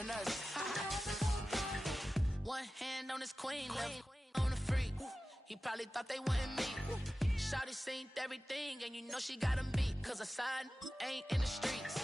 than us. One hand on his queen, left on the free. He probably thought they wouldn't meet. Shawty seen everything, and you know she got him beat. Cause her side ain't in the streets.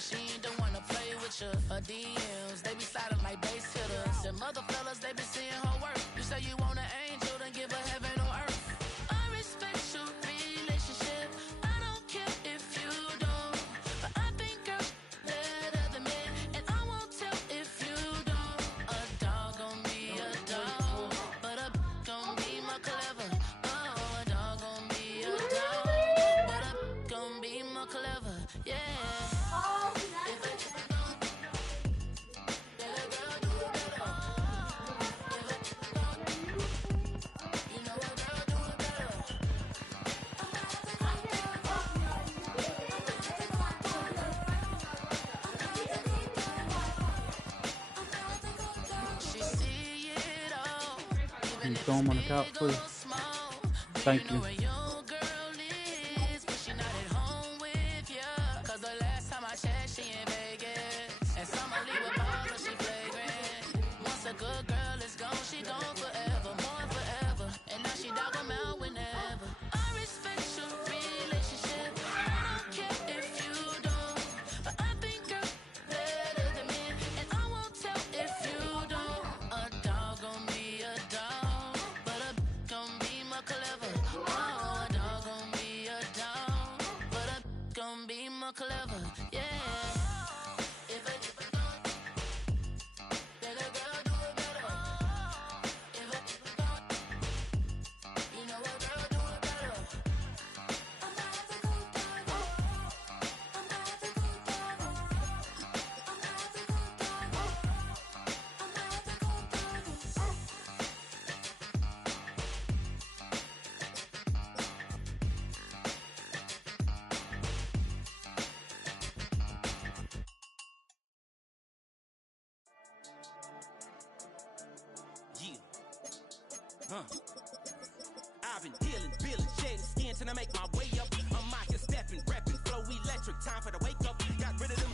She ain't the one to play with you. Her DMs, they be sliding like base hitters. Them other fellas, they be seeing her work. You say you want an angel, then give her heaven on earth. I respect your relationship. I don't care if you don't. But I think girls better than men. And I won't tell if you don't. A dog gon' be a dog. But a gon' be more clever. Oh, a dog gon' be a dog. But a gon' be more clever. Yeah. Can you throw him on the couch, please? Thank you. Clever, yeah. I've been dealing, shedding skin till I make my way up. I'm out here stepping, repping, flow electric. Time for the wake up. Got rid of them.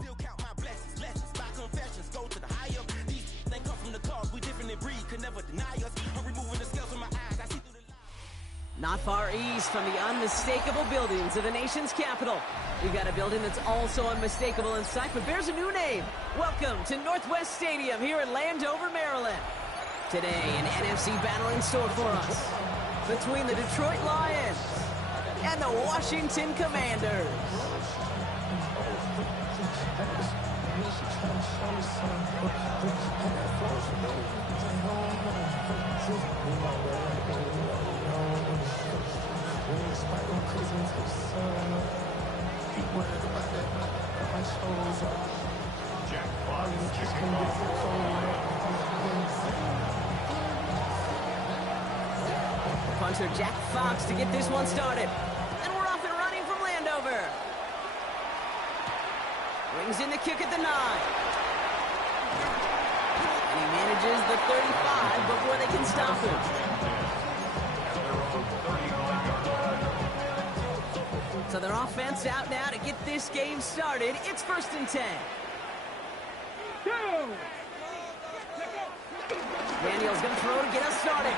Still count my blessings, lessons, my confessions. Go to the high up. These they come from the cause. We different in breed, could never deny us. I'm removing the scales from my eyes. I see through the light. Not far east from the unmistakable buildings of the nation's capital. We've got a building that's also unmistakable in sight, but bears a new name. Welcome to Northwest Stadium here in Landover, Maryland. Today, an NFC battle in store for us between the Detroit Lions and the Washington Commanders. Punter Jack Fox to get this one started. And we're off and running from Landover. Brings in the kick at the 9. And he manages the 35 before they can stop him. So their offense out now to get this game started. It's 1st and 10. Daniel's going to throw to get us started.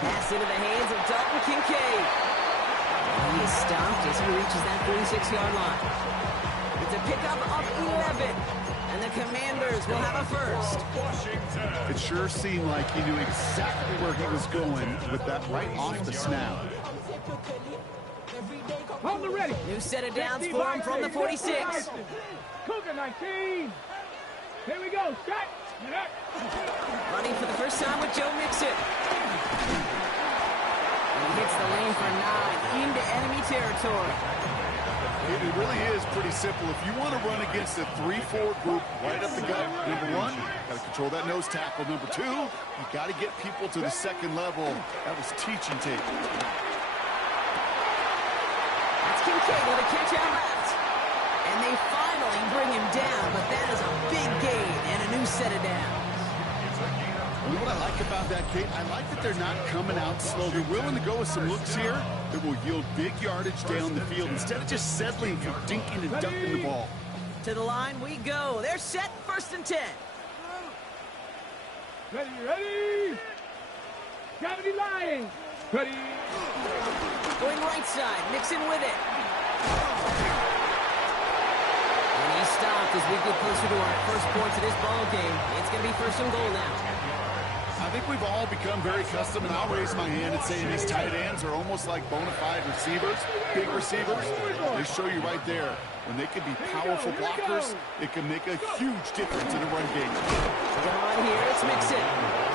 Pass into the hands of Dalton Kincaid. He is stopped as he reaches that 46-yard line. It's a pickup of 11. And the Commanders will have a first. It sure seemed like he knew exactly where he was going with that right off the snap. Hold the ready. New set of downs for him from the 46. Cougar 19. Here we go. Shot. Running for the first time with Joe Mixon. And he hits the lane for 9 into enemy territory. It really is pretty simple. If you want to run against a 3-4 group right up the gut, number 1, got to control that nose tackle. Number 2, you got to get people to the second level. That was teaching tape. That's Kincaid with a catch out left. And they finally bring him down, but that is a big gain and a new set of downs. You know what I like about that, Kate? I like that they're not coming out slow. They're willing to go with some looks here that will yield big yardage down the field instead of just settling for dinking and dunking the ball. To the line we go. They're set, 1st and 10. Ready. Gravity line. Ready. Going right side, mixing with it. And he's stopped as we get closer to our first points of this ball game. It's going to be 1st and goal now. I think we've all become very accustomed, and I'll raise my hand and say these tight ends are almost like bona fide receivers, big receivers. They show you right there. When they can be powerful blockers, it can make a huge difference in a run game. Come on here, it's Mixon.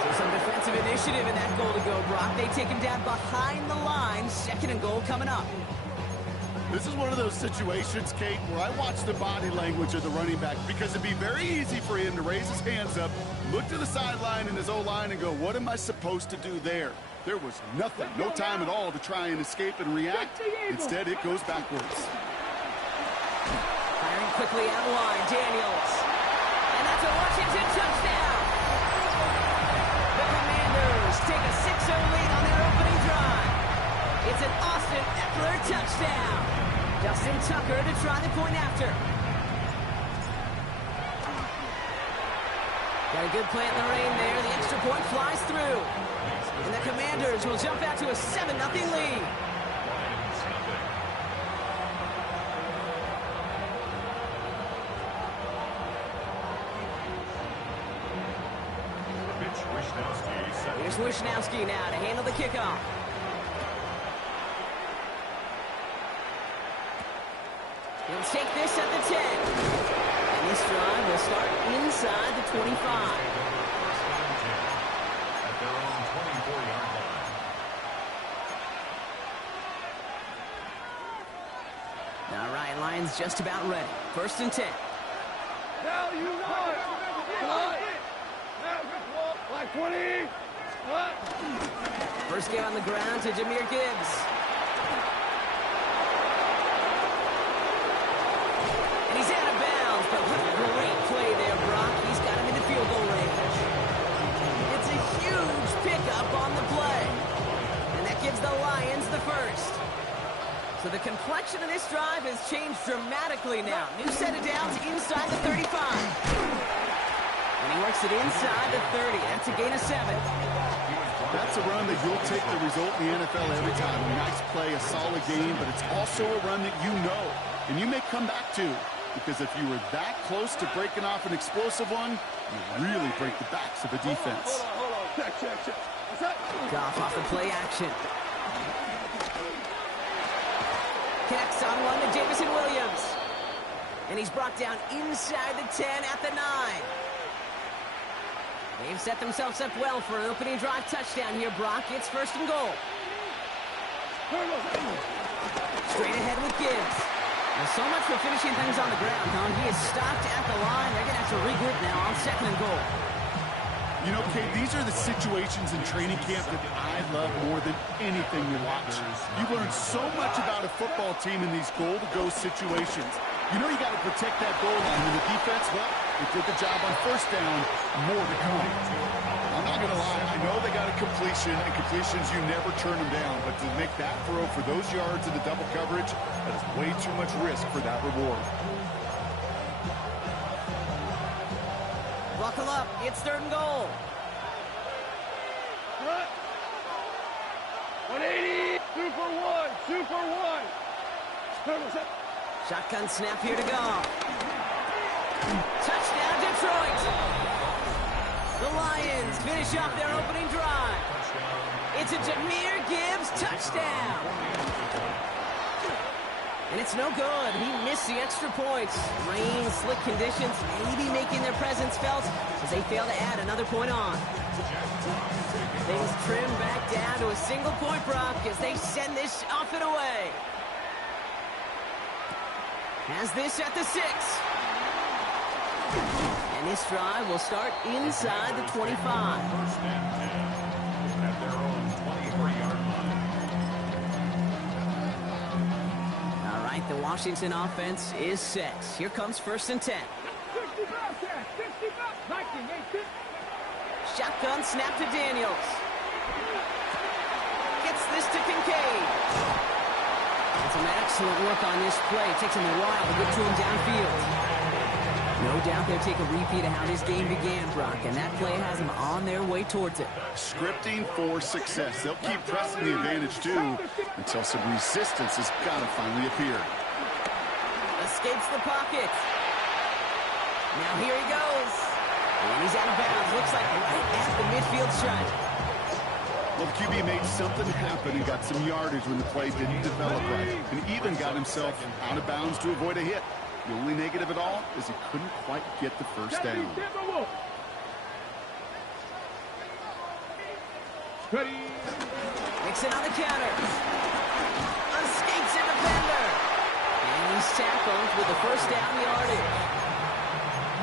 So some defensive initiative in that goal to go, Brock. They take him down behind the line. 2nd and goal coming up. This is one of those situations, Kate, where I watch the body language of the running back because it'd be very easy for him to raise his hands up, look to the sideline in his O-line and go, what am I supposed to do there? There was nothing, no time at all to try and escape and react. Instead, it goes backwards. Firing quickly out line, Daniels. And that's a Washington touchdown. The Commanders take a 6-0 lead on their opening drive. It's an Austin Eckler touchdown. Justin Tucker to try the point after. Got a good play in the rain there. The extra point flies through. And the Commanders will jump out to a 7-0 lead. Here's Wishnowski now to handle the kickoff. He'll take this at the 10. And this drive will start inside the 25. At their own 24-yard line. All right, Lions just about ready. 1st and 10. Now you know it. Like 20. First game on the ground to Jahmyr Gibbs. And he's out of bounds, but what a great play there, Brock. He's got him in the field goal range. It's a huge pickup on the play. And that gives the Lions the first. So the complexion of this drive has changed dramatically now. New set of downs inside the 35. And he works it inside the 30. That's a gain of 7. That's a run that you'll take the result in the NFL every time. A nice play, a solid game, but it's also a run that you know and you may come back to, because if you were that close to breaking off an explosive one, you really break the backs of a defense. Hold on. Check. Goff off the play action. Connects on one to Jameson Williams. And he's brought down inside the 10 at the 9. They've set themselves up well for an opening drive touchdown here, Brock. It's 1st and goal. Straight ahead with Gibbs. Well, so much for finishing things on the ground, huh? He is stopped at the line. They're going to have to regroup now on 2nd and goal. You know, Kate, these are the situations in training camp that I love more than anything to watch. You learn so much about a football team in these goal-to-go situations. You know you got to protect that goal line. And the defense, well, they did the job on 1st down. More to come. I'm not going to lie. I know they got a completion, and completions, you never turn them down. But to make that throw for those yards in the double coverage, that is way too much risk for that reward. Buckle up. It's 3rd and goal. 180. 2 for 1. Shotgun snap here to go. Touchdown, Detroit. The Lions finish off their opening drive. It's a Jahmyr Gibbs touchdown. And it's no good. He missed the extra points. Rain, slick conditions, maybe making their presence felt as they fail to add another point on. Things trim back down to a single point, Brock, as they send this off and away. Has this at the 6. And this drive will start inside the 25. At their own 23-yard line. All right, the Washington offense is set. Here comes 1st and 10. Shotgun snap to Daniels. Gets this to Kincaid. And some excellent work on this play. It takes him a while to get to him downfield. No doubt they'll take a repeat of how this game began, Brock, and that play has them on their way towards it. Scripting for success. They'll keep pressing the advantage, too, until some resistance has got to finally appear. Escapes the pocket. Now here he goes. And he's out of bounds. Looks like right at the midfield stripe. Well, the QB made something happen and got some yardage when the play didn't develop right, and even got himself out of bounds to avoid a hit. The only negative at all is he couldn't quite get the first down. Nixon on the counter. Escapes a defender. And he's tackled with the first down yardage.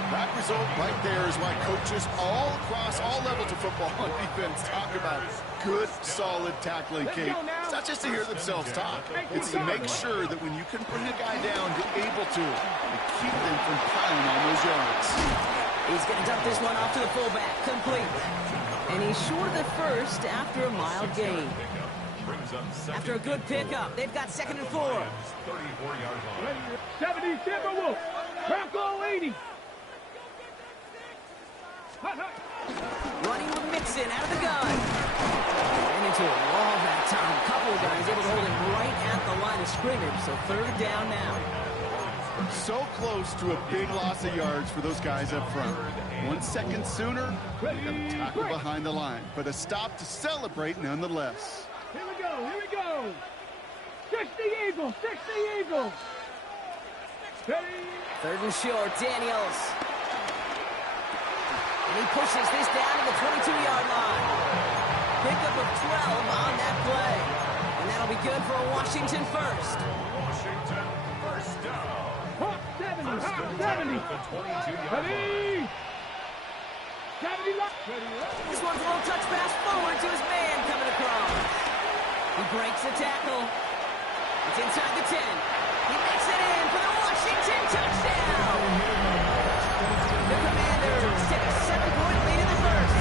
That result right there is why coaches all across all levels of football on defense talk about good, solid tackling, Kate. It's not just to hear themselves talk. It's to make sure that when you can bring a guy down, you're able to keep them from piling on those yards. He's going to dump this one off to the fullback. Complete. And he's short of the first after a mild gain. After a good pickup, they've got 2nd and 4. 34-yard line. 70 Timberwolves. Bronco 80. Running with Mixon out of the gun. And into a wall that time. A couple of guys able to hold him right at the line of scrimmage. So 3rd down now. So close to a big loss of yards for those guys up front. 1 second sooner, they got a tackle behind the line. But a stop to celebrate nonetheless. Here we go, here we go. 60 Eagles, 60 Eagles. Ready? 3rd and short, Daniels. And he pushes this down to the 22-yard line. Pickup of 12 on that play. And that'll be good for a Washington first. Washington first down. Hot 70, hot 70. Ready? 70 left. This one's a little touch pass forward to his man coming across. He breaks the tackle. It's inside the 10. He makes it in for the Washington touchdown. The Commanders take a 7-point lead in the first.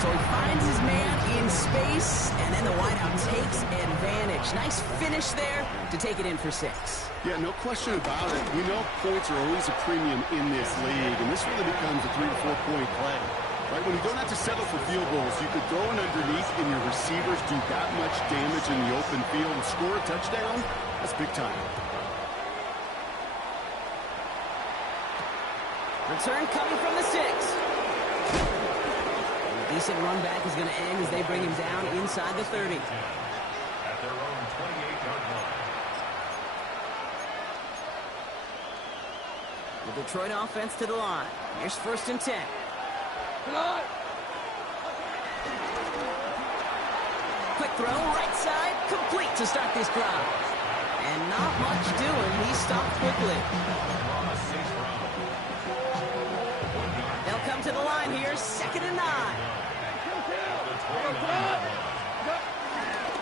So he finds his man in space, and then the wideout takes advantage. Nice finish there to take it in for 6. Yeah, no question about it. We know points are always a premium in this league, and this really becomes a 3 to 4 point play. Right, when you don't have to settle for field goals, you could throw it underneath and your receivers do that much damage in the open field and score a touchdown. That's big time. Return coming from the 6. A decent run back is going to end as they bring him down inside the 30. At their own 28-yard line. The Detroit offense to the line. Here's 1st and 10. Quick throw, right side, complete to start this drive. And not much doing. He stopped quickly. They'll come to the line here, 2nd and 9.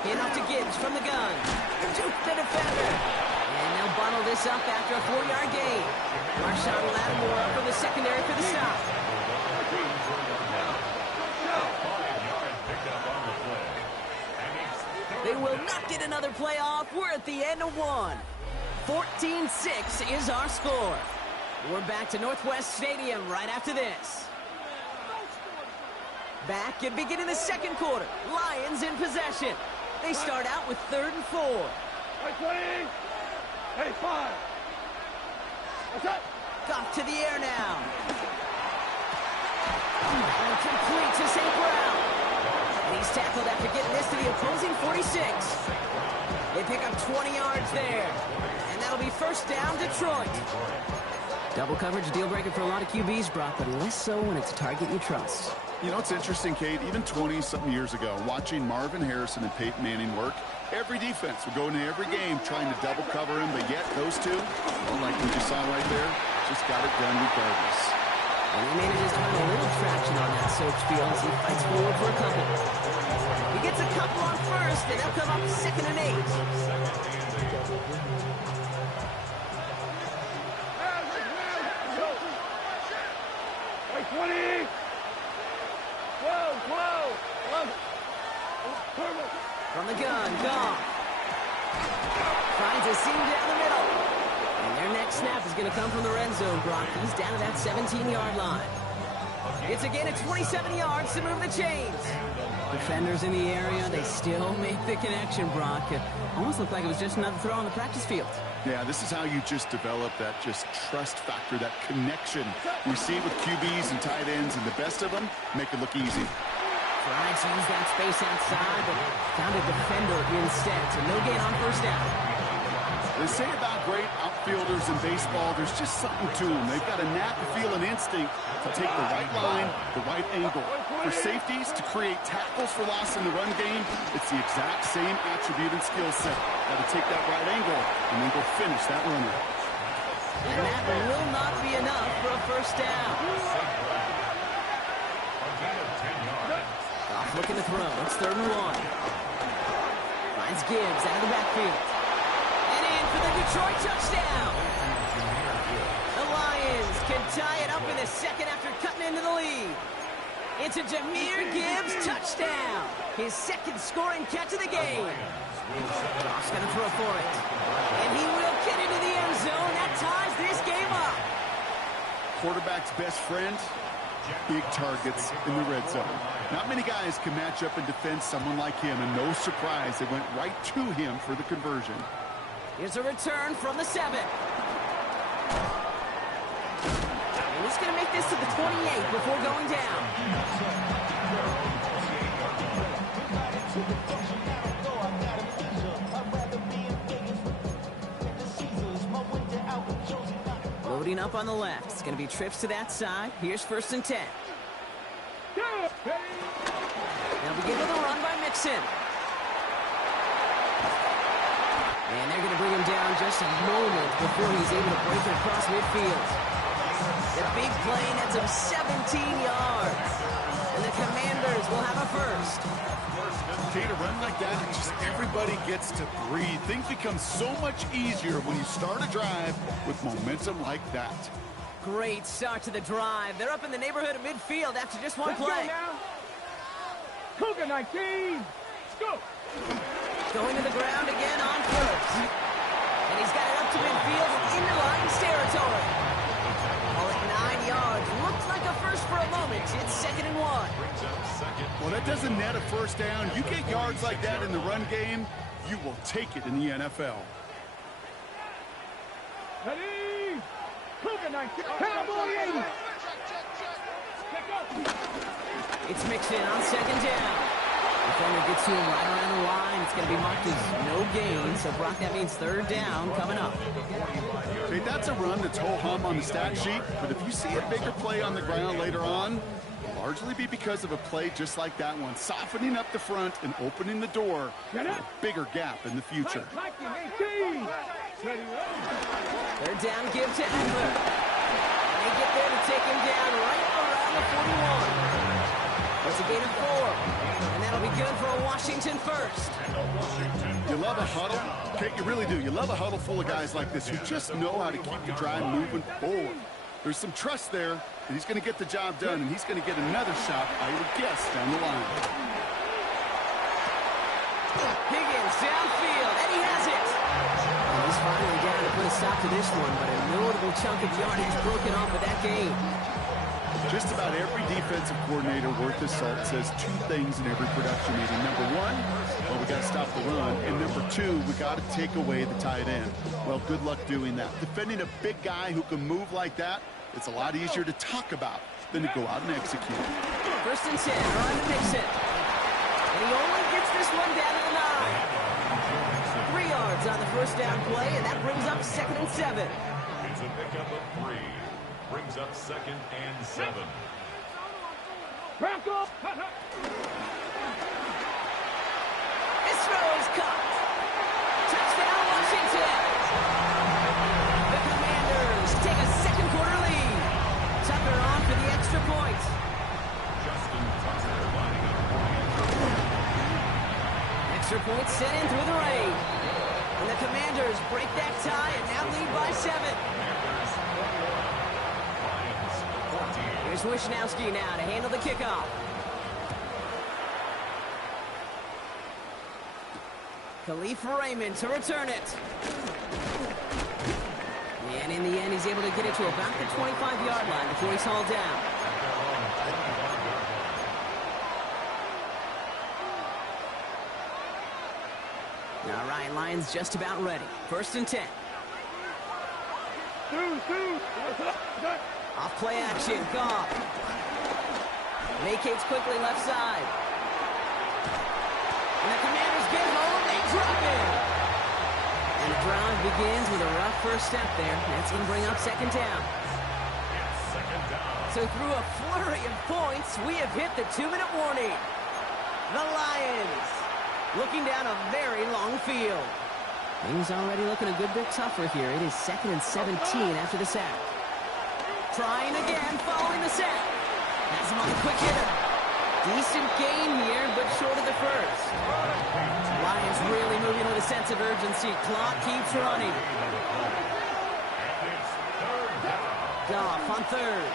In off to Gibbs from the gun. Juke the defender. And they'll bundle this up after a 4-yard gain. Marshawn Lattimore up from the secondary for the stop. They will not get another play off. We're at the end of 1. 14-6 is our score. We're back to Northwest Stadium right after this. Back at beginning the 2nd quarter. Lions in possession. They start out with 3rd and 4. Hey, 20. Hey, 5. What's up? Off to the air now. And complete to St. Brown. And he's tackled after getting this to the opposing 46. They pick up 20 yards there. And that'll be 1st down, Detroit. Double coverage deal breaker for a lot of QBs, Brock, but less so when it's a target you trust. You know, it's interesting, Kate, even 20-something years ago, watching Marvin Harrison and Peyton Manning work, every defense would go into every game trying to double cover him, but yet those two, well, like what you saw right there, just got it done regardless. And he manages to find a little traction on that search field as he fights forward for a couple. He gets a couple on 1st, and they'll come up 2nd and 8. 20. 12, 12, 11. From the gun, Goff. Finds a seam down the middle. And their next snap is going to come from the red zone, Brock. He's down to that 17-yard line. It's again at 27 yards to move the chains. Defenders in the area, they still make the connection, Brock. It almost looked like it was just another throw on the practice field. Yeah, this is how you just develop that just trust factor, that connection. You see it with QBs and tight ends, and the best of them make it look easy. Trying to use that space outside, but found a defender instead, so no gain on first down. They say about great outfielders in baseball, there's just something to them. They've got a knack, a feel, an instinct to take the right line, the right angle. For safeties, to create tackles for loss in the run game, it's the exact same attribute and skill set. Got to take that right angle and then go finish that runner. And that will not be enough for a first down. Goff looking to throw. It's 3rd and 1. Finds Gibbs out of the backfield. And in for the Detroit touchdown. The Lions can tie it up in the second after cutting into the lead. It's a Jahmyr Gibbs touchdown. His second scoring catch of the game. Goff's going to throw for it. And he will get into the end zone. That ties this game up. Quarterback's best friend, big targets in the red zone. Not many guys can match up and defend someone like him, and no surprise, they went right to him for the conversion. Here's a return from the 7. And he's going to make this to the 28 before going down. Loading up on the left. It's going to be trips to that side. Here's 1st and 10. They'll begin with a run by Mixon. And they're going to bring him down just a moment before he's able to break it across midfield. The big play nets him 17 yards. And the Commanders will have a first. Okay, to run like that, just everybody gets to breathe. Things become so much easier when you start a drive with momentum like that. Great start to the drive. They're up in the neighborhood of midfield after just one play. Go now. Cougar 19. Let's go. Going to the ground again on first. And he's got it up to midfield and into Lions territory. All at 9 yards. Looks like a first for a moment. It's 2nd and 1. Well, that doesn't net a first down. You get yards like that in the run game, you will take it in the NFL. Ready. Cougar 19. Cowboy 80. It's Mixon on 2nd down. Defender gets to him right around the line. It's going to be marked as no gain. So, Brock, that means 3rd down coming up. Okay, that's a run that's ho-hum on the stat sheet. But if you see a bigger play on the ground later on, it'll largely be because of a play just like that one. Softening up the front and opening the door for a bigger gap in the future. 3rd down, give to Eckler. And they get there to take him down right around the 41. It's a gain of 4. And that'll be good for a Washington first. You love a huddle? Okay, you really do. You love a huddle full of guys like this who just know how to keep the drive moving forward. There's some trust there that he's going to get the job done, and he's going to get another shot, I would guess, down the line. Higgins downfield, and he has it. And he's finally down to put a stop to this one, but a notable chunk of yardage broken off with that game. Just about every defensive coordinator worth his salt says 2 things in every production meeting. Number 1, well, we got to stop the run. And number 2, we got to take away the tight end. Well, good luck doing that. Defending a big guy who can move like that, it's a lot easier to talk about than to go out and execute. 1st and 10, on to Mixon. And he only gets this one down to the 9. 3 yards on the first down play, and that brings up 2nd and 7. It's a pickup of 3. Brings up 2nd and 7. Back up. This throw is caught. Touchdown, Washington. The Commanders take a 2nd quarter lead. Tucker on for the extra point. Justin Tucker lining up. Extra point set in through the rain. And the Commanders break that tie and now lead by 7. Here's Wisnowski now to handle the kickoff. Khalif Raymond to return it. And in the end, he's able to get it to about the 25-yard line before he's hauled down. All right, Lions just about ready. 1st and 10. Off play action, Goff. Vacates quickly left side. And the Commanders get home, they drop it. And the drive begins with a rough first step there. That's going to bring up 2nd down. So through a flurry of points, we have hit the 2-minute warning. The Lions looking down a very long field. Things already looking a good bit tougher here. It is 2nd and 17 after the sack. Trying again following the sack. Has him on the quick hitter. Decent gain here, but short of the first. Lions really moving with a sense of urgency. Clock keeps running. Goff on 3rd.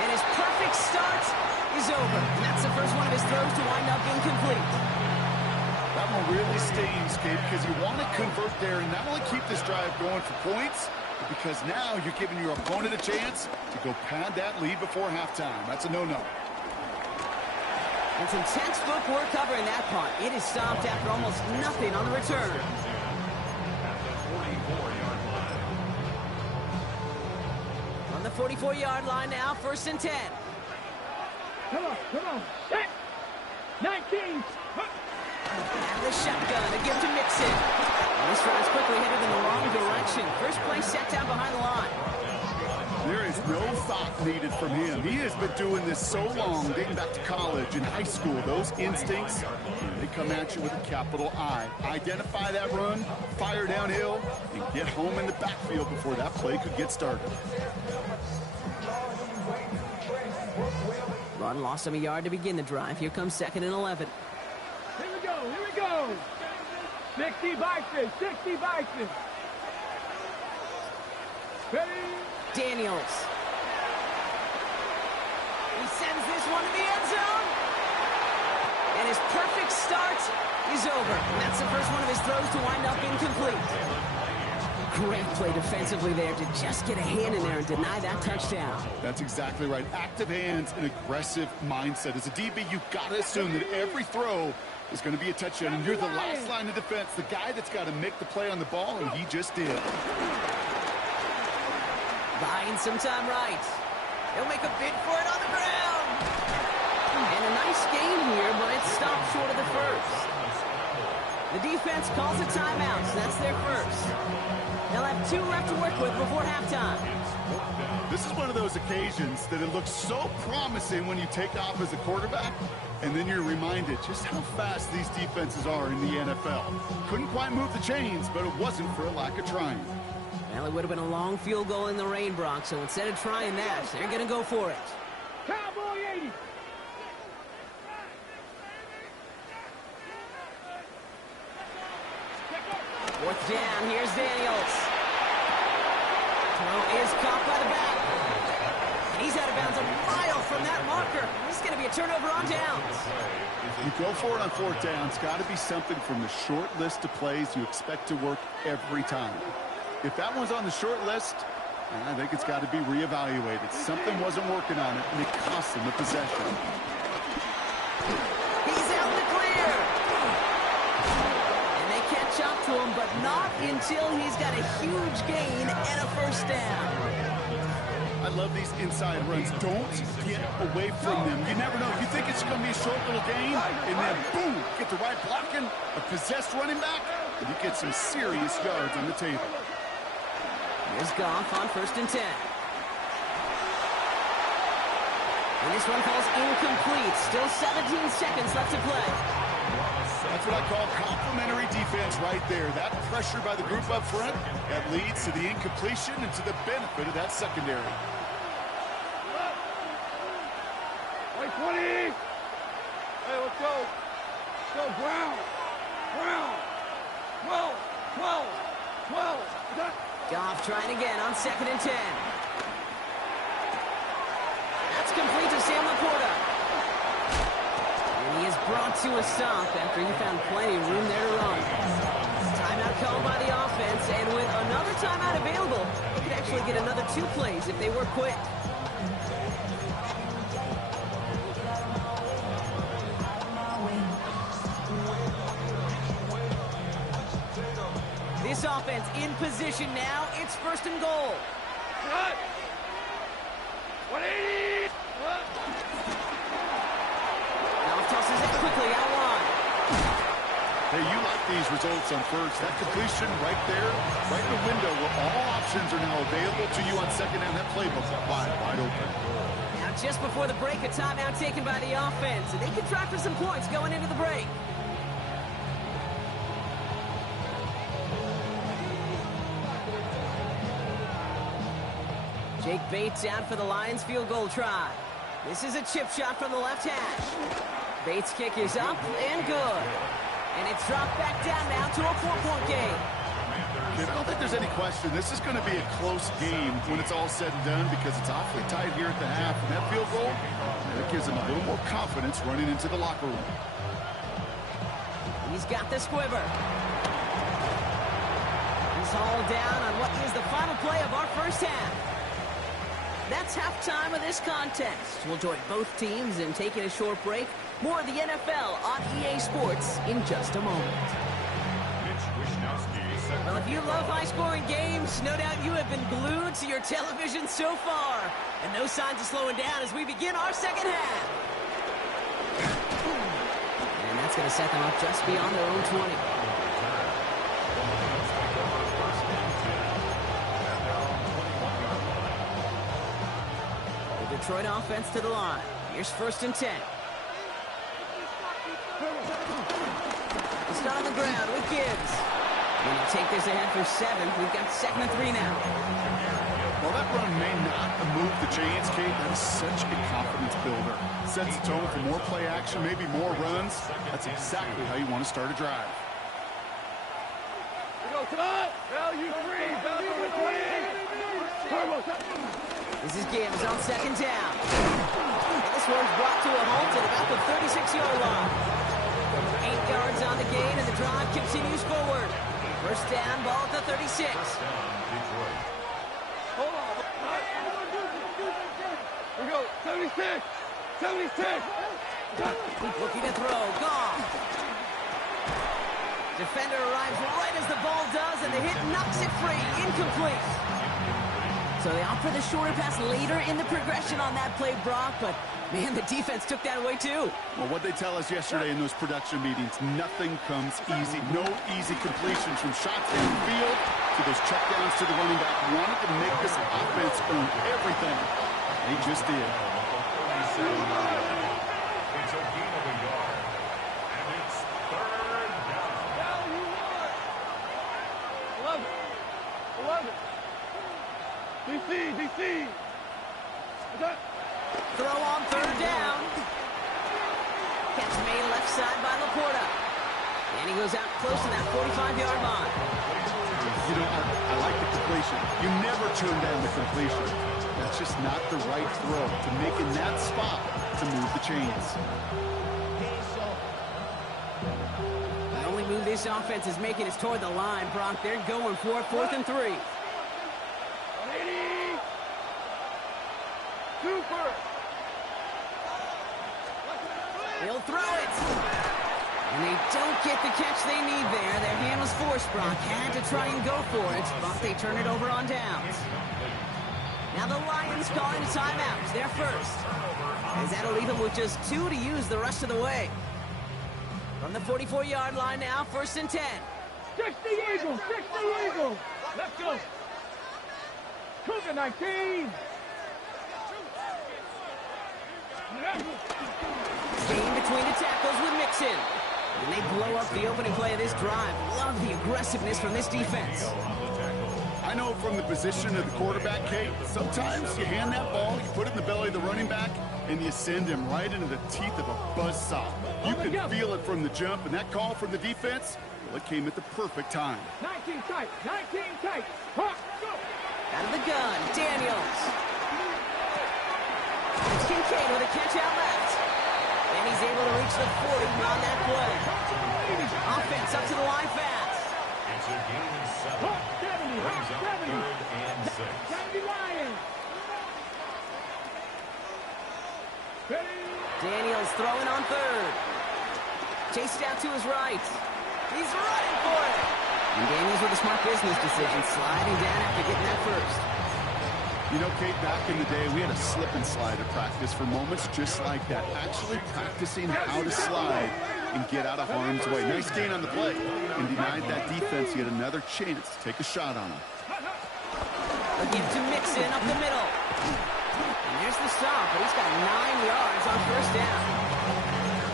And his perfect start is over. And that's the first one of his throws to wind up incomplete. That one really stings, Kate, because you want to convert there and not only keep this drive going for points, but because now you're giving your opponent a chance to go pad that lead before halftime. That's a no-no. And some textbook work covering that punt. It is stopped after almost nothing on the return. On the 44-yard line now, 1st and 10. Come on. Set. 19. And the shotgun to give to Mixon. And this run is quickly headed in the wrong direction. First play set down behind the line. There is no thought needed from him. He has been doing this so long, dating back to college and high school. Those instincts, they come at you with a capital I. Identify that run, fire downhill, and get home in the backfield before that play could get started. Run lost him a yard to begin the drive. Here comes 2nd and 11. Here we go. 60 Bison. Ready? Daniels. He sends this one to the end zone. And his perfect start is over. And that's the first one of his throws to wind up incomplete. Great play defensively there to just get a hand in there and deny that touchdown. That's exactly right. Active hands and aggressive mindset. As a DB, you've got to assume that every throw is going to be a touchdown. And you're the last line of defense, the guy that's got to make the play on the ball, and he just did. Buying some time right. He'll make a bid for it on the ground. And a nice gain here, but it stopped short of the first. The defense calls a timeout, so that's their first. They'll have 2 left to work with before halftime. This is one of those occasions that it looks so promising when you take off as a quarterback, and then you're reminded just how fast these defenses are in the NFL. Couldn't quite move the chains, but it wasn't for a lack of trying. Well, it would have been a long field goal in the rain, Brock, so instead of trying that, they're going to go for it. Cowboy 80. Fourth down, here's Daniels. Throw is caught by the back. And he's out of bounds a mile from that marker. This is going to be a turnover on downs. You go for it on 4th down. It's got to be something from the short list of plays you expect to work every time. If that one's on the short list, I think it's got to be reevaluated. Something wasn't working on it, and it cost him the possession. He's out in the clear. And they catch up to him, but not until he's got a huge gain and a first down. I love these inside runs. Don't get away from them. You never know. You think it's going to be a short little gain, and then boom, get the right blocking, a possessed running back, and you get some serious yards on the table. Here's Goff on 1st and 10. And this one falls incomplete. Still 17 seconds left to play. That's what I call complimentary defense right there. That pressure by the group up front, that leads to the incompletion and to the benefit of that secondary. Hey, 20. Hey, let's go. Let's go, Brown. 12. 12. 12. Goff trying again on 2nd and 10. That's complete to Sam Laporta. And he is brought to a stop after he found plenty of room there to run. Timeout called by the offense, and with another timeout available, they could actually get another 2 plays if they were quick. This offense in position now. It's 1st and goal. Cut. 180. Now tosses it quickly out wide. Hey, you like these results on first. That completion right there, right in the window where all options are now available to you on 2nd down. That playbook wide open. Now just before the break, a timeout taken by the offense. And they can try for some points going into the break. Jake Bates out for the Lions field goal try. This is a chip shot from the left hash. Bates' kick is up and good. And it's dropped back down now to a 4-point game. I don't think there's any question. This is going to be a close game when it's all said and done because it's awfully tight here at the half. And that field goal, it gives him a little more confidence running into the locker room. He's got the squiver. He's hauled down on what is the final play of our first half. That's halftime of this contest. We'll join both teams in taking a short break. More of the NFL on EA Sports in just a moment. Well, if you love high-scoring games, no doubt you have been glued to your television so far. And no signs of slowing down as we begin our second half. And that's going to set them up just beyond their own 20. Detroit offense to the line. Here's 1st and 10. It's not on the ground with Gibbs. When you take this ahead for 7, we've got 2nd and 3 now. Well, that run may not have moved the chains, Kate. That is such a confidence builder. Sets the tone for more play action, maybe more runs. That's exactly how you want to start a drive. We go cut. Value 3. Value 20. Turbo. This is Gibbs on 2nd down. And this one's brought to a halt at about the 36-yard line. 8 yards on the gain, and the drive continues forward. 1st down, ball at the 36. Hold on. We go 76. 76. Looking to throw. Gone. Defender arrives right as the ball does, and the hit knocks it free. Incomplete. So they opt for the shorter pass later in the progression on that play, Brock, but man, the defense took that away too. Well, what they tell us yesterday in those production meetings, nothing comes easy. No easy completions from shots down the field to those checkdowns to the running back. Wanted to make this offense earn everything. They just did. It's a gain of a yard, and it's 3rd down. 11. DC. Throw on 3rd down. Catch made left side by Laporta. And he goes out close to that 45-yard line. You know, I like the completion. You never turn down the completion. That's just not the right throw to make in that spot to move the chains. The only move this offense is making is toward the line, Brock. They're going for 4th and 3. 180. Super. He'll throw it. And they don't get the catch they need there. Their hand was forced, Brock. Had to try and go for it, but they turn it over on downs. Now the Lions calling a timeout. They're first. As that'll leave them with just 2 to use the rest of the way. From the 44-yard line now, 1st and 10. 60 Eagles. 60 Eagles. Let's go. Cougar 19. Staying between the tackles with Mixon. And they blow up the opening play of this drive. Love the aggressiveness from this defense. I know from the position of the quarterback, Kate, sometimes you hand that ball, you put it in the belly of the running back, and you send him right into the teeth of a buzzsaw. You can feel it from the jump, and that call from the defense, well, it came at the perfect time. 19 tight. 19 tight. Hawk, Out of the gun, Daniels. It's Kincaid with a catch out left. And he's able to reach the 40 on that play. Offense up to the line fast. It's a gain of 7. Brings up 3rd and 6. Daniels throwing on 3rd. Chased out to his right. He's running for it. And Daniels with a smart business decision, sliding down after getting that first. You know, Kate, back in the day, we had a slip and slide at practice for moments just like that. Actually practicing how to slide and get out of harm's way. Nice gain on the play. And denied that defense. He had another chance to take a shot on him. Again to Mixon up the middle. And there's the stop, but he's got 9 yards on first down.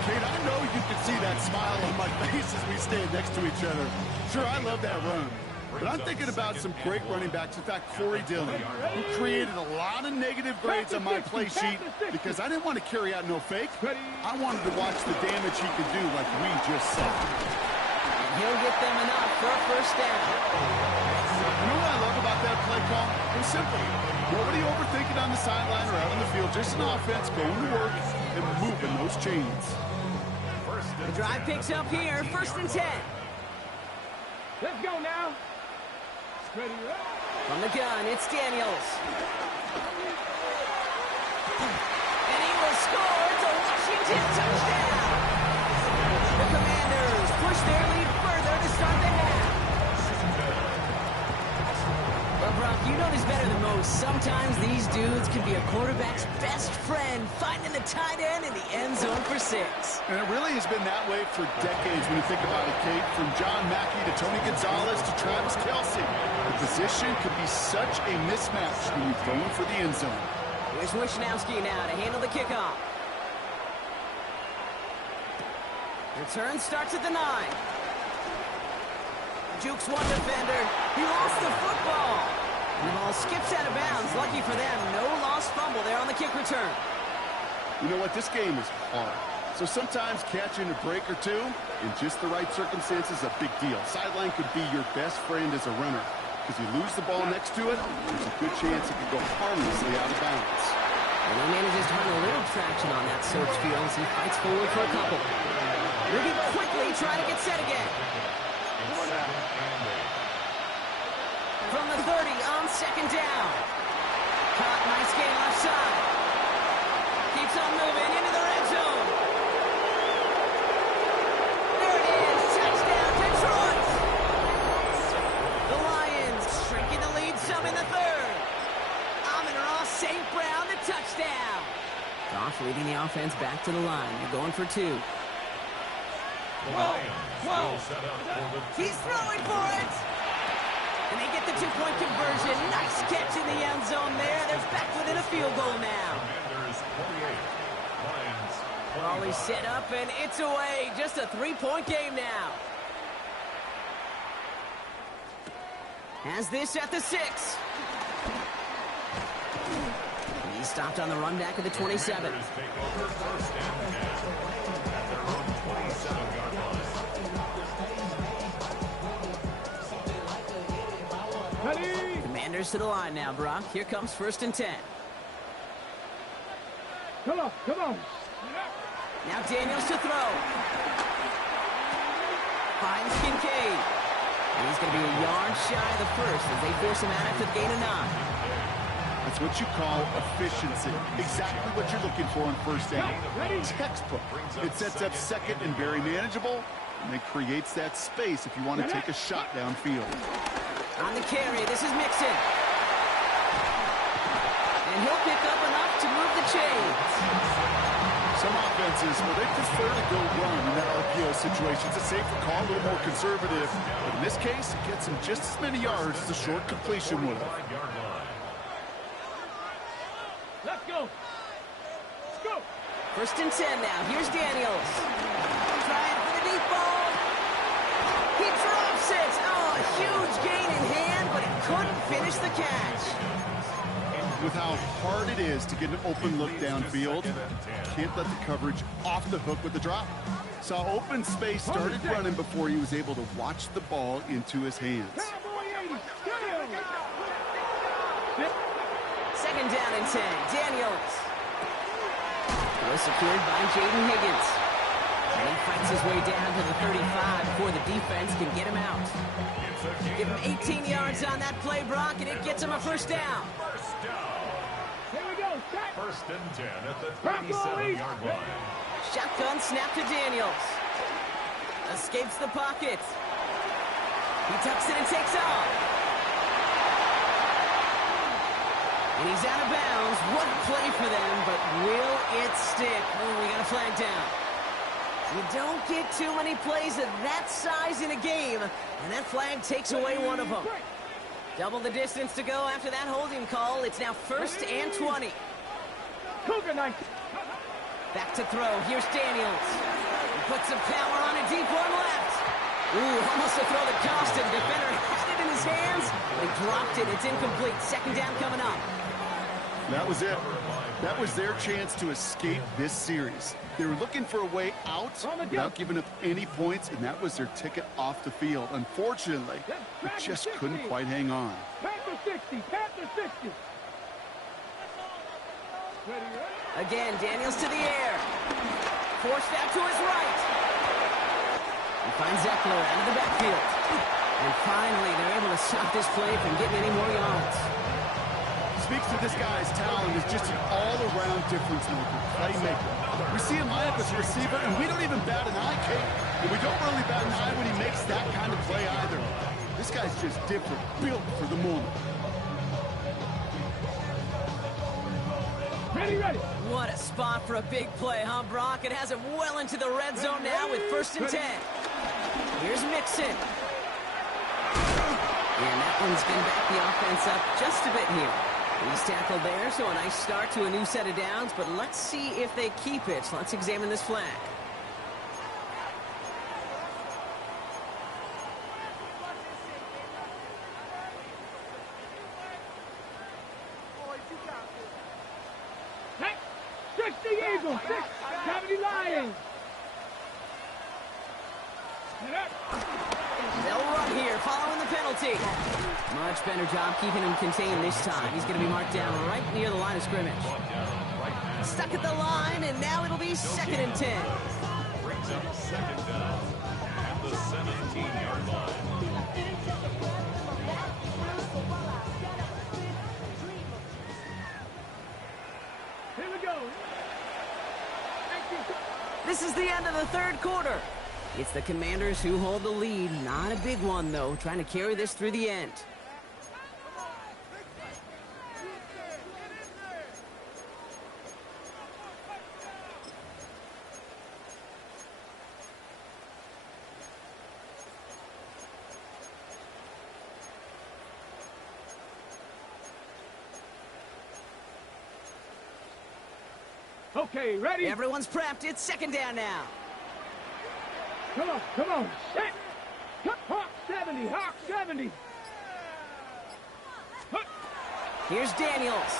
Kate, I know you can see that smile on my face as we stand next to each other. Sure, I love that run. But I'm thinking about some great running backs. In fact, Corey Dillon, who created a lot of negative grades on my play sheet because I didn't want to carry out no fake. I wanted to watch the damage he could do like we just saw. And he'll get them enough for a first down. You know what I love about that play call? It's simple. Nobody overthinking on the sideline or out on the field. Just an offense going to work and moving those chains. The drive picks up here, 1st and 10. Let's go now. From the gun, it's Daniels. And he will score. It's a Washington touchdown. The Commanders push their lead further to start the half. Well, Brock, you know this better than most. Sometimes these dudes can be a quarterback's best friend, finding the tight end in the end zone for 6. And it really has been that way for decades when you think about it, Kate. From John Mackey to Tony Gonzalez to Travis Kelce. The position could be such a mismatch when you're throwing for the end zone. Here's Wishnowski now to handle the kickoff. Return starts at the 9. Jukes one defender. He lost the football. And the ball skips out of bounds. Lucky for them, no lost fumble there on the kick return. You know what? This game is hard. So sometimes catching a break or two in just the right circumstances is a big deal. Sideline could be your best friend as a runner. Because you lose the ball next to it, there's a good chance it could go harmlessly out of bounds. And he manages to find a little traction on that search field as he fights forward for a couple. Moving quickly, trying to get set again. From the 30 on 2nd down. Caught, nice gain left side. Keeps on moving into the red zone. There it is, touchdown Detroit. The Lions shrinking the lead some in the 3rd. Amon-Ra St. Brown the touchdown. Goff leading the offense back to the line. They're going for 2. Whoa! He's throwing for it. And they get the 2-point conversion. Nice catch in the end zone there. They're back within a field goal now. Raleigh set up, and it's away. Just a 3-point game now. Has this at the 6. He's stopped on the run back of the 27. Commanders to the line now, Brock. Here comes 1st and 10. Come on. Now Daniels to throw. Finds Kincaid. And he's going to be a yard shy of the first as they force him out after the gain of 9. That's what you call efficiency. Exactly what you're looking for on first down. Textbook. It sets up 2nd and very manageable, and it creates that space if you want to take a shot downfield. On the carry, this is Mixon. And he'll pick up enough to move the chains. Some offenses, well, they prefer to go run in that RPO situation. It's a safer call, a little more conservative. But in this case, it gets him just as many yards as a short completion would have. Let's go. 1st and 10 now. Here's Daniels. Trying for the deep ball. He drops it. Oh, a huge gain in hand, but he couldn't finish the catch. With how hard it is to get an open look downfield, can't let the coverage off the hook with the drop. Saw open space, started running before he was able to watch the ball into his hands. down and 10. Daniels. Well secured by Jaden Higgins. And he fights his way down to the 35 before the defense can get him out. Give him 18 yards on that play, Brock, and it gets him a first down. Here we go, set. First and 10 at the 27-yard line. Shotgun snap to Daniels. Escapes the pocket. He tucks it and takes off. And he's out of bounds. What a play for them, but will it stick? Oh, we got a flag down. You don't get too many plays of that size in a game, and that flag takes away one of them. Double the distance to go after that holding call. It's now 1st and 20. Cougar 19. Back to throw. Here's Daniels. He puts some power on a deep one left. Ooh, almost a throw that cost him. Defender had it in his hands. He dropped it. It's incomplete. Second down coming up. That was it. That was their chance to escape this series. They were looking for a way out without giving up any points, and that was their ticket off the field. Unfortunately, they just couldn't quite hang on. Panther 60. Panther 60. Again, Daniels to the air. Forced out to his right. He finds Eckler out of the backfield. And finally, they're able to stop this play from getting any more yards. Speaks to this guy's talent as just an all-around difference maker, playmaker. We see him line up as a receiver, and we don't even bat an eye, Kate. And we don't really bat an eye when he makes that kind of play either. This guy's just different, built for the moment. Ready. What a spot for a big play, huh, Brock? It has him well into the red zone now with 1st and 10. Here's Mixon. And that one's going to back the offense up just a bit here. He's tackled there, so a nice start to a new set of downs, but let's see if they keep it. Let's examine this flag. Hey, 60 Eagles, 70 Lions. They'll run here, following the penalty. Much better job keeping him contained this time. He's going to be marked down right near the line of scrimmage. Stuck at the line, and now it'll be 2nd and 10. Brings up 2nd down at the 17-yard line. Here we go. This is the end of the 3rd quarter. It's the Commanders who hold the lead. Not a big one, though, trying to carry this through the end. Okay, ready? Everyone's prepped. It's 2nd down now. Come on. Set. Hawk 70. Hawk 70. Here's Daniels.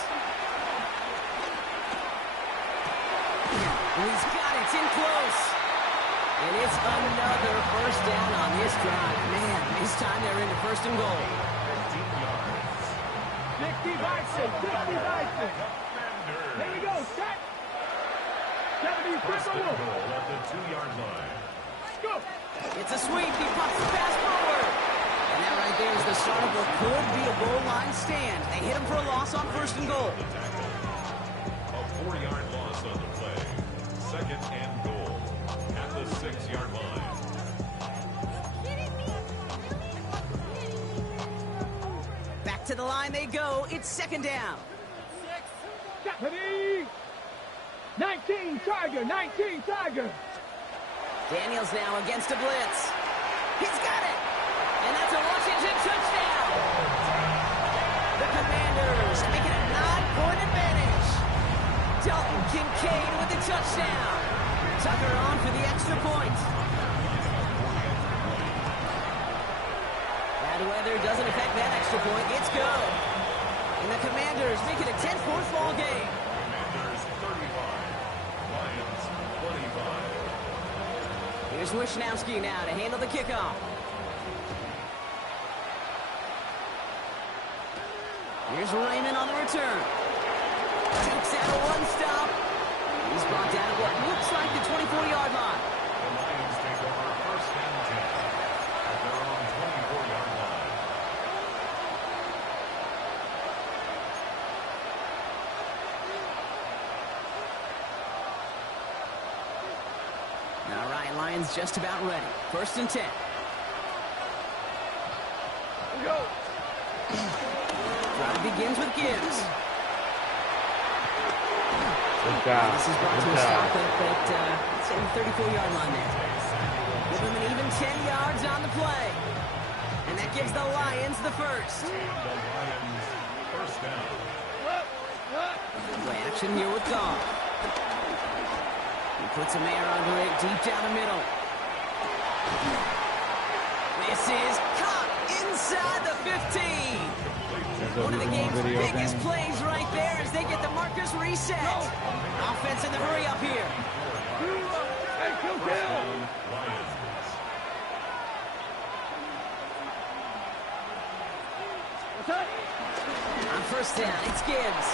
And he's got it. It's in close. And it's another 1st down on this drive. Man, this time they're into 1st and goal. 60 Bison. Here we go. Set. 70 First and triple. goal at the 2-yard line. Go. It's a sweep. He pops the pass forward. And that right there is the start of what could be a goal line stand. They hit him for a loss on 1st and goal. A 4-yard loss on the play. 2nd and goal at the 6-yard line. Back to the line they go. It's 2nd down. 19 Tiger. Daniels now against a blitz. He's got it. And that's a Washington touchdown. The Commanders make it a 9-point advantage. Dalton Kincaid with the touchdown. Tucker on for the extra point. Bad weather doesn't affect that extra point. It's good. And the Commanders make it a 10-point ball game. Commanders 35. Lions 25. Here's Wishnowski now to handle the kickoff. Here's Raymond on the return. Takes out a one stop. He's brought down at what looks like the 24-yard line. The Lions take over first and 10 at their own 24-yard line. All right, Lions just about ready. First and 10. Go. Drive begins with Gibbs. Good job. This is brought to a stop at say the 34-yard line there. Give them an even 10 yards on the play. And that gives the Lions the first. The Lions first down. Play action here with Goff. He puts a man on Greg deep down the middle. This is caught inside the 15. One of the game's biggest plays right there as they get the markers reset. Offense in the hurry up here. Hey, kill. What's up? On first down, it's Gibbs.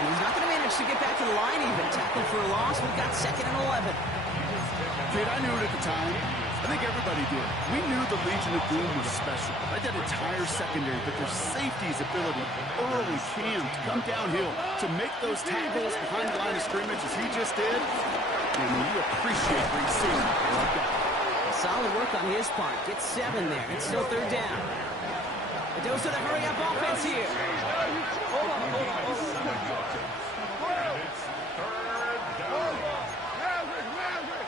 And he's not going to manage to get back to the line even. Tackle for a loss. We've got second and 11. Kid, I knew it at the time. I think everybody did. We knew the Legion of Boom was special. Right, that entire secondary, but their safety's ability early Cam to come downhill to make those tackles behind the line of scrimmage as he just did. And you appreciate what you see like that. Solid work on his part. Gets 7 there. It's still third down. A dose of the hurry-up offense here. Hold on. And it's third down. Maverick.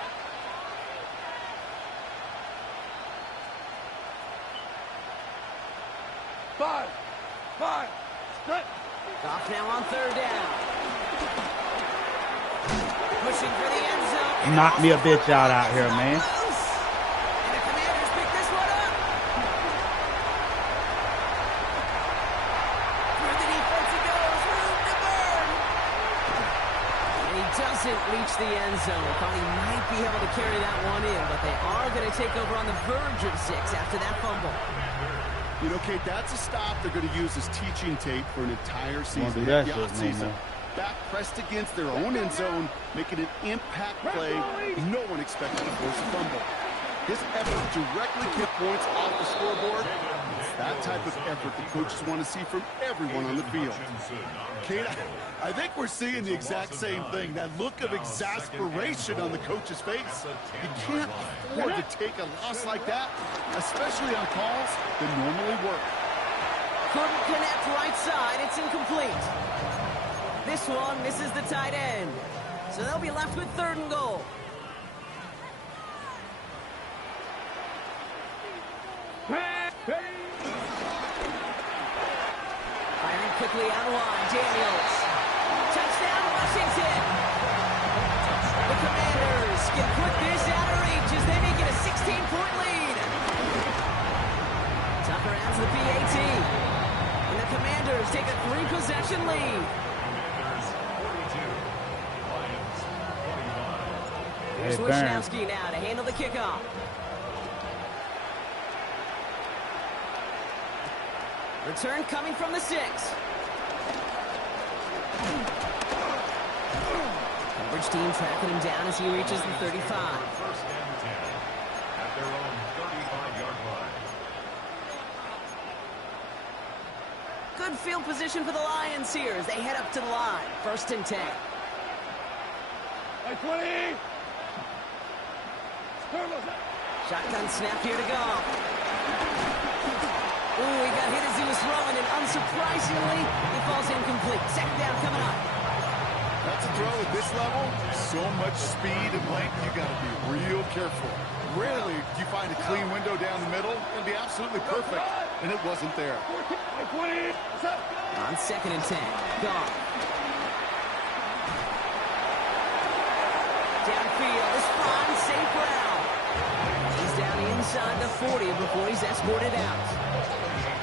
5. Set. Goff now on third down. Pushing for the end zone. Knock me a bitch out here, man. And the Commanders pick this one up. Through the defense it goes. Room to burn. And he doesn't reach the end zone. Thought he might be able to carry that one in, but they are going to take over on the verge of 6 after that fumble. You know, Kate, that's a stop they're going to use as teaching tape for an entire season. That The shit, offseason. man. Back pressed against their own end zone, making an impact play no one expected to force a fumble. His effort directly get points off the scoreboard. It's that type of effort the coaches want to see from everyone on the field. Kate, I think we're seeing the exact same thing. That look of exasperation on the coach's face. You can't afford to take a loss like that, especially on calls that normally work. Couldn't connect right side. It's incomplete. This one misses the tight end. So they'll be left with third and goal. Firing quickly out of line. Daniels. Touchdown, Washington. The Commanders can put this out of reach as they make it a 16-point lead. Tucker adds the PAT. And the Commanders take a 3-possession lead. Commanders 42. Lions 25. Here's Wisnowski now to handle the kickoff. Return coming from the 6. Coverage team tracking him down as he reaches the 35. First and 10 at their own 35-yard line. Good field position for the Lions here as they head up to the line. First and 10. By 20. Shotgun snap here to go. Ooh, he got hit as he was throwing, and unsurprisingly, he falls incomplete. Second down coming up. That's a throw at this level. So much speed and length, you got to be real careful. Rarely do you find a clean window down the middle. It'd be absolutely perfect, and it wasn't there. By 20. Set. On second and 10. Goff. Downfield is fine. St. Brown. He's down inside the 40 before he's escorted out.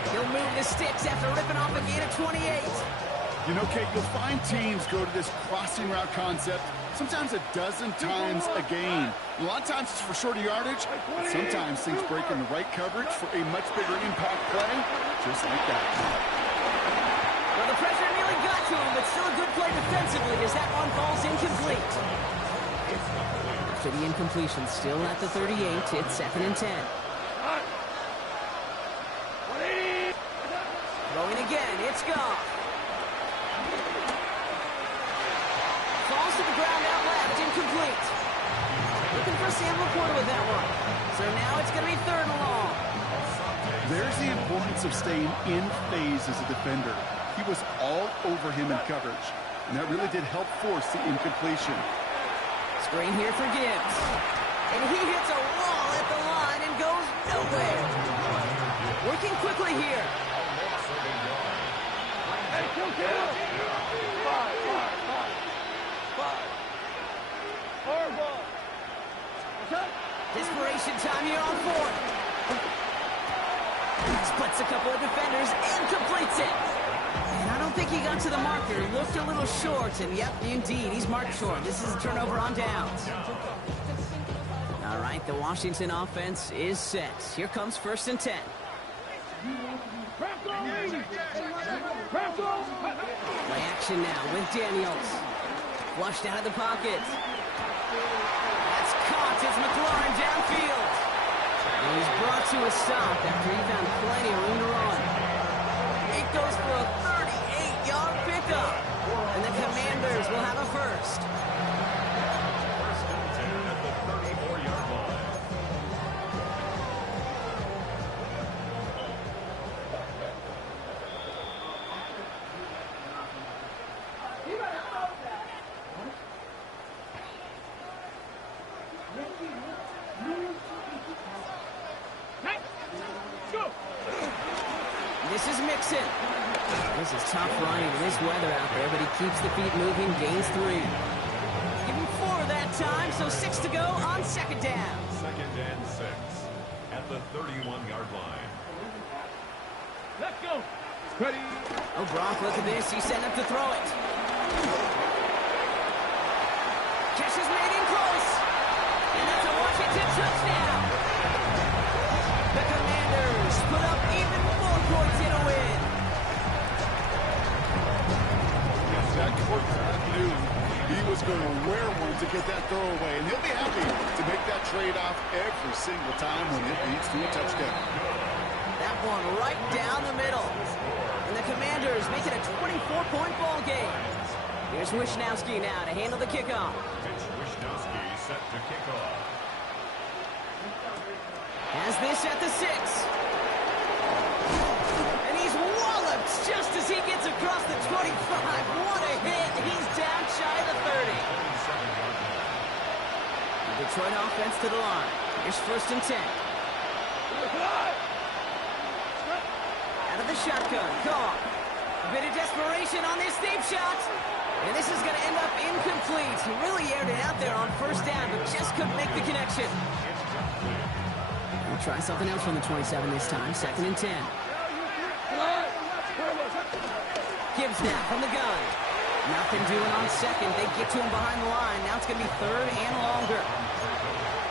He'll move the sticks after ripping off a gain of 28. You know, Kate, you'll find teams go to this crossing route concept sometimes a dozen times a game. A lot of times it's for shorter yardage, but sometimes things break in the right coverage for a much bigger impact play, just like that. Well, the pressure nearly got to him, but still a good play defensively as that one falls incomplete. After the incompletion, still at the 38, it's 2nd and 10. Throwing again, it's Goff. Falls to the ground out left, incomplete. Looking for Sam Laporta with that one. So now it's going to be 3rd and long. There's the importance of staying in phase as a defender. He was all over him in coverage, and that really did help force the incompletion. Screen here for Gibbs. And he hits a wall at the line and goes nowhere. Working quickly here. Desperation time here on 4th. Splits a couple of defenders and completes it. And I don't think he got to the marker. Looked a little short, and yep, indeed, he's marked short. This is a turnover on downs. All right, the Washington offense is set. Here comes 1st and 10. Play action now with Daniels. Flushed out of the pocket. That's caught as McLaurin downfield. And he's brought to a stop after he found plenty of room to run. It goes for a 38-yard pickup. And the Commanders will have a first. First and 10 at the 34-yard line. This is Mixon. This is tough running in this weather out there, but he keeps the feet moving, gains 3. Give him 4 that time, so 6 to go on 2nd down. 2nd and 6 at the 31-yard line. Let's go. Ready. Oh, Gronk, look at this. He's setting up to throw it. Catch is made in close. And that's a Washington touchdown. The Commanders put up even more points in a win. That quarterback knew he was going to wear one to get that throwaway, and he'll be happy to make that trade-off every single time when it leads to a touchdown. That one right down the middle. And the Commanders make it a 24-point ball game. Here's Wishnowski now to handle the kickoff. Mitch Wishnowski set to kick off. Has this at the 6. And he's walloped just as he gets across the 25. What a hit. He's down shy of the 30. The Detroit offense to the line. Here's 1st and 10. Out of the shotgun. Goff. A bit of desperation on this deep shot. And this is going to end up incomplete. He really aired it out there on 1st down, but just couldn't make the connection. We'll try something else from the 27 this time. 2nd and 10. Gibbs now from the gun. Nothing doing on 2nd. They get to him behind the line. Now it's going to be 3rd and longer.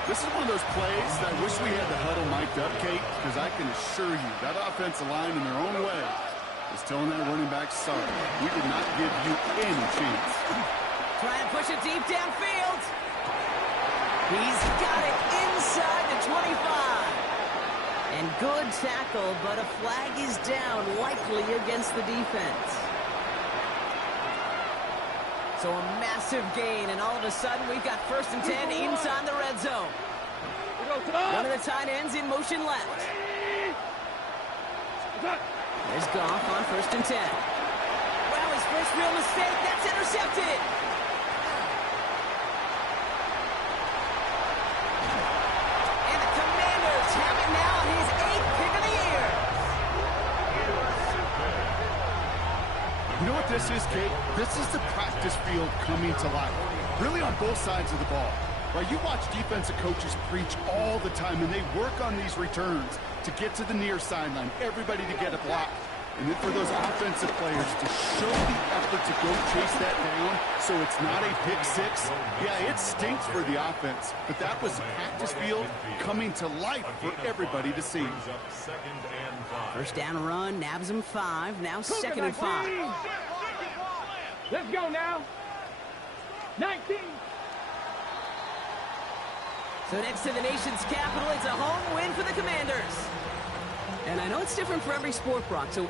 This is one of those plays that I wish we had the huddle mic'd up, Kate, because I can assure you that offensive line in their own way is telling that running back, sorry, we did not give you any chance. Trying to push it deep downfield. He's got it inside the 25. And good tackle, but a flag is down, likely against the defense. So a massive gain, and all of a sudden we've got 1st and 10 inside the red zone. One of the tight ends in motion left. There's Goff on 1st and 10. Wow, his first real mistake. That's intercepted. And the Commanders have it now on his 8th pick of the year. You know what this is, Kate? This is the practice field coming to life. Really on both sides of the ball. Right, you watch defensive coaches preach all the time, and they work on these returns to get to the near sideline, everybody to get a block. And then for those offensive players to show the effort to go chase that down so it's not a pick 6. Yeah, it stinks for the offense, but that was practice field coming to life for everybody to see. 2nd and 5. 1st down run, nabs him 5. Now 2nd and 5. Let's go now. 19. So next to the nation's capital, it's a home win for the Commanders. And I know it's different for every sport, Brock, so